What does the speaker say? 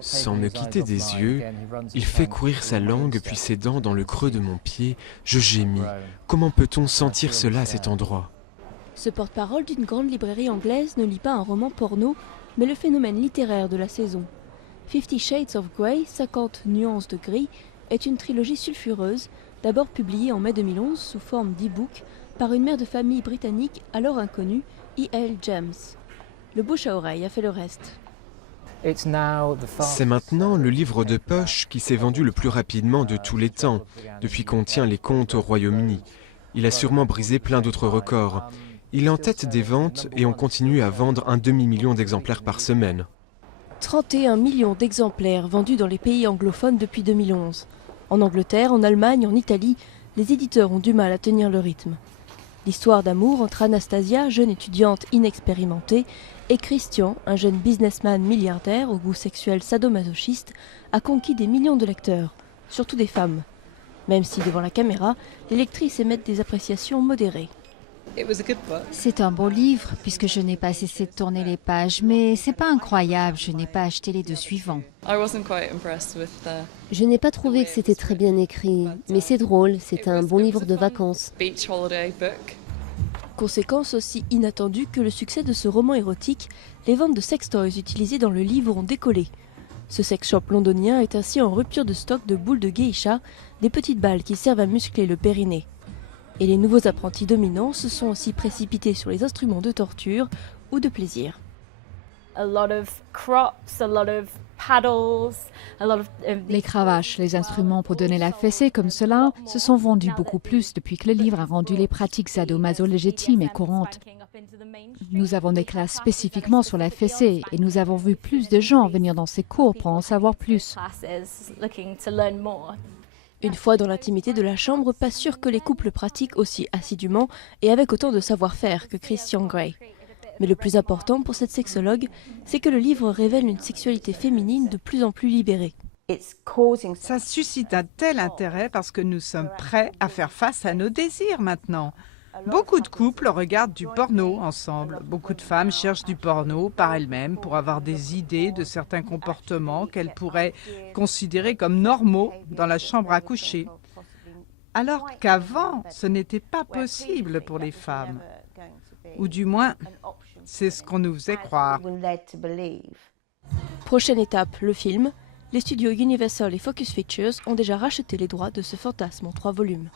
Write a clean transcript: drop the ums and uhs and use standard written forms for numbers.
Sans me quitter des yeux, il fait courir sa langue puis ses dents dans le creux de mon pied. Je gémis. Comment peut-on sentir cela à cet endroit? Ce porte-parole d'une grande librairie anglaise ne lit pas un roman porno, mais le phénomène littéraire de la saison. 50 Shades of Grey, 50 nuances de gris, est une trilogie sulfureuse, d'abord publiée en mai 2011 sous forme d'e-book par une mère de famille britannique alors inconnue, E.L. James. Le bouche à oreille a fait le reste. C'est maintenant le livre de poche qui s'est vendu le plus rapidement de tous les temps, depuis qu'on tient les comptes au Royaume-Uni. Il a sûrement brisé plein d'autres records. Il est en tête des ventes et on continue à vendre un demi-million d'exemplaires par semaine. 31 millions d'exemplaires vendus dans les pays anglophones depuis 2011. En Angleterre, en Allemagne, en Italie, les éditeurs ont du mal à tenir le rythme. L'histoire d'amour entre Anastasia, jeune étudiante inexpérimentée, et Christian, un jeune businessman milliardaire au goût sexuel sadomasochiste, a conquis des millions de lecteurs, surtout des femmes. Même si devant la caméra, les lectrices émettent des appréciations modérées. C'est un beau livre puisque je n'ai pas cessé de tourner les pages, mais c'est pas incroyable, je n'ai pas acheté les deux suivants. Je n'ai pas trouvé que c'était très bien écrit, mais c'est drôle, c'est un bon livre de vacances. Conséquence aussi inattendue que le succès de ce roman érotique, les ventes de sextoys utilisés dans le livre ont décollé. Ce sex shop londonien est ainsi en rupture de stock de boules de geisha, des petites balles qui servent à muscler le périnée. Et les nouveaux apprentis dominants se sont aussi précipités sur les instruments de torture ou de plaisir. Les cravaches, les instruments pour donner la fessée comme cela, se sont vendus beaucoup plus depuis que le livre a rendu les pratiques sadomaso légitimes et courantes. Nous avons des classes spécifiquement sur la fessée et nous avons vu plus de gens venir dans ces cours pour en savoir plus. Une fois dans l'intimité de la chambre, pas sûr que les couples pratiquent aussi assidûment et avec autant de savoir-faire que Christian Grey. Mais le plus important pour cette sexologue, c'est que le livre révèle une sexualité féminine de plus en plus libérée. Ça suscite un tel intérêt parce que nous sommes prêts à faire face à nos désirs maintenant. Beaucoup de couples regardent du porno ensemble. Beaucoup de femmes cherchent du porno par elles-mêmes pour avoir des idées de certains comportements qu'elles pourraient considérer comme normaux dans la chambre à coucher. Alors qu'avant, ce n'était pas possible pour les femmes. Ou du moins, c'est ce qu'on nous faisait croire. Prochaine étape, le film. Les studios Universal et Focus Features ont déjà racheté les droits de ce fantasme en 3 volumes.